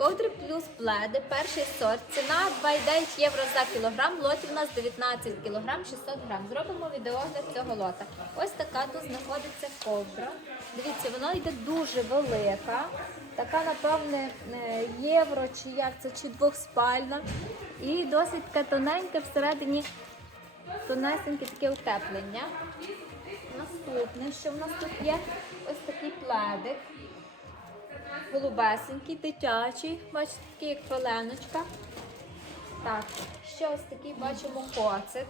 ковдри плюс пледи, перший сорт. Ціна 2,9 євро за кілограм. Лотів у нас 19 кілограм 600 грам. Зробимо відеогляд цього лота. Ось така тут знаходиться ковдра. Дивіться, вона йде дуже велика. Така, напевне, е, євро чи як це, чи двохспальна. І досить така тоненька всередині тонесеньке таке утеплення. Наступне, що в нас тут є? Ось такий пледик. Голубесенький, дитячий, бачите, такий як пеленочка. Так, ще ось такий бачимо коцик.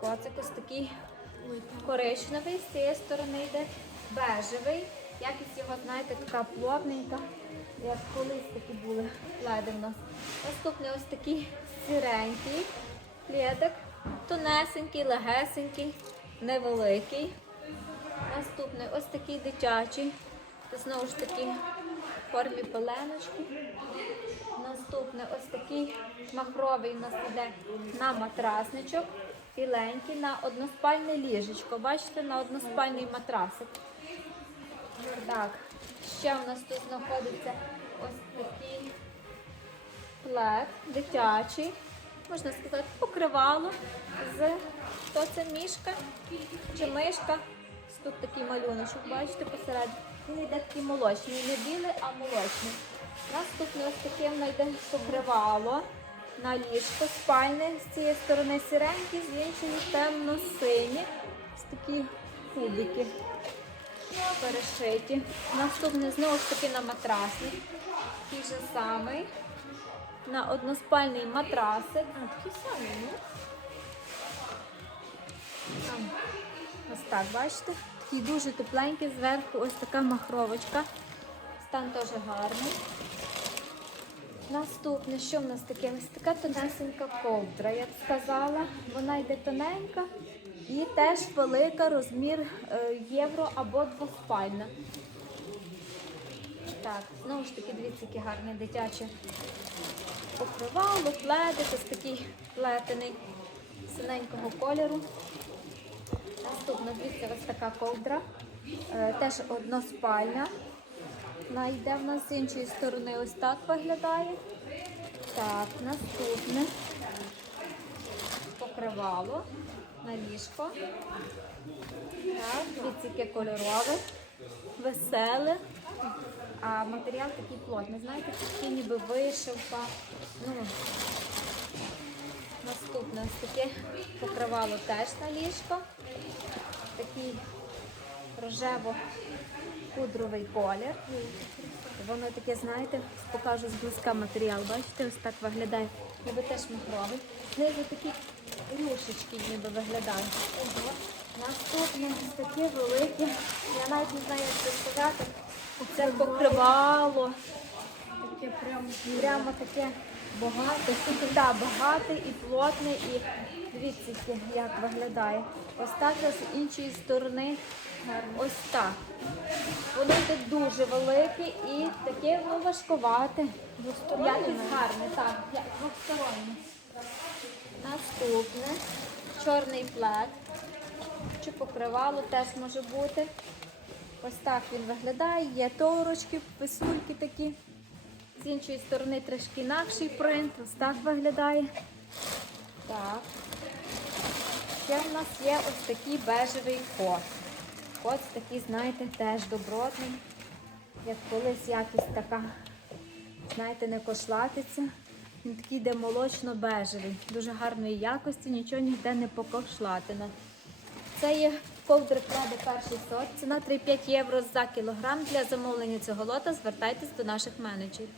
Коцик ось такий коричневий, з цієї сторони йде бежевий. Якість його, знаєте, така плотненька, як колись такі були пледи в нас. Наступний ось такий сіренький пледик, тонесенький, легесенький, невеликий. Наступний ось такий дитячий. Знову ж таки в формі пеленочки. Наступний ось такий махровий у нас іде на матрасничок. Біленький на односпальне ліжечко. Бачите, на односпальний матрасик. Так, ще у нас тут знаходиться ось такий плед дитячий. Можна сказати, покривало з хто це мішка чи мишка. Ось Тут такий малюночок, бачите, посередині. Він йде такий молочний, не білий, а молочний. Наступне ось таке воно йде покривало на ліжко спальне з цієї сторони сіренькі, з іншої темно-сині. Ось такі кубики перешиті. Наступне знову ж таки на матрасник. Такий же самий. На односпальний матрасик. А, такий самий, ну. Ось так, бачите? Такий дуже тепленький, зверху ось така махровочка. Стан теж гарний. Наступне, що в нас таке? Ось така тонесенька ковдра, як сказала. Вона йде тоненька і теж велика розмір е, євро або двоспальна. Так, знову ж таки, дивіться, яке гарне дитяче покривало, пледик, ось такий плетений синенького кольору. Наступна, дивіться, ось така ковдра. Е, теж односпальна. Вона йде в нас з іншої сторони, ось так виглядає. Так, наступне покривало на ліжко. Так, дивіться, кольорове, веселе. А матеріал такий плотний. Знаєте, такий ніби вишивка. Ну, Наступне ось таке покривало теж на ліжко. Такий рожево-кудровий колір. Воно таке, знаєте, покажу зблизька матеріал. Бачите, ось так виглядає. Ніби теж махровий. Знизу такі рюшечки ніби виглядають. Ого. Наступне таке велике. Я навіть не знаю, як це сказати. Це покривало. Таке прямо, прямо таке багате, да, багате і плотне, і дивіться, як виглядає. Ось так а з іншої сторони. Ось так. Воно йде дуже велике і таке ну, важкувате. Якість гарне, так, двостороннє. Наступне чорний плед. Чи покривало теж може бути. Ось так він виглядає. Є торочки, писульки такі. З іншої сторони трошки інакший принт. Ось так виглядає. Так. Ще в нас є ось такий бежевий кот. Кот такий, знаєте, теж добротний. Як колись якість така, знаєте, не кошлатиться. Він такий йде молочно-бежевий. Дуже гарної якості, нічого ніде не покошлатина. Це є ковдри клади перший сорт. Ціна 3,5 євро за кілограм. Для замовлення цього лота звертайтесь до наших менеджерів.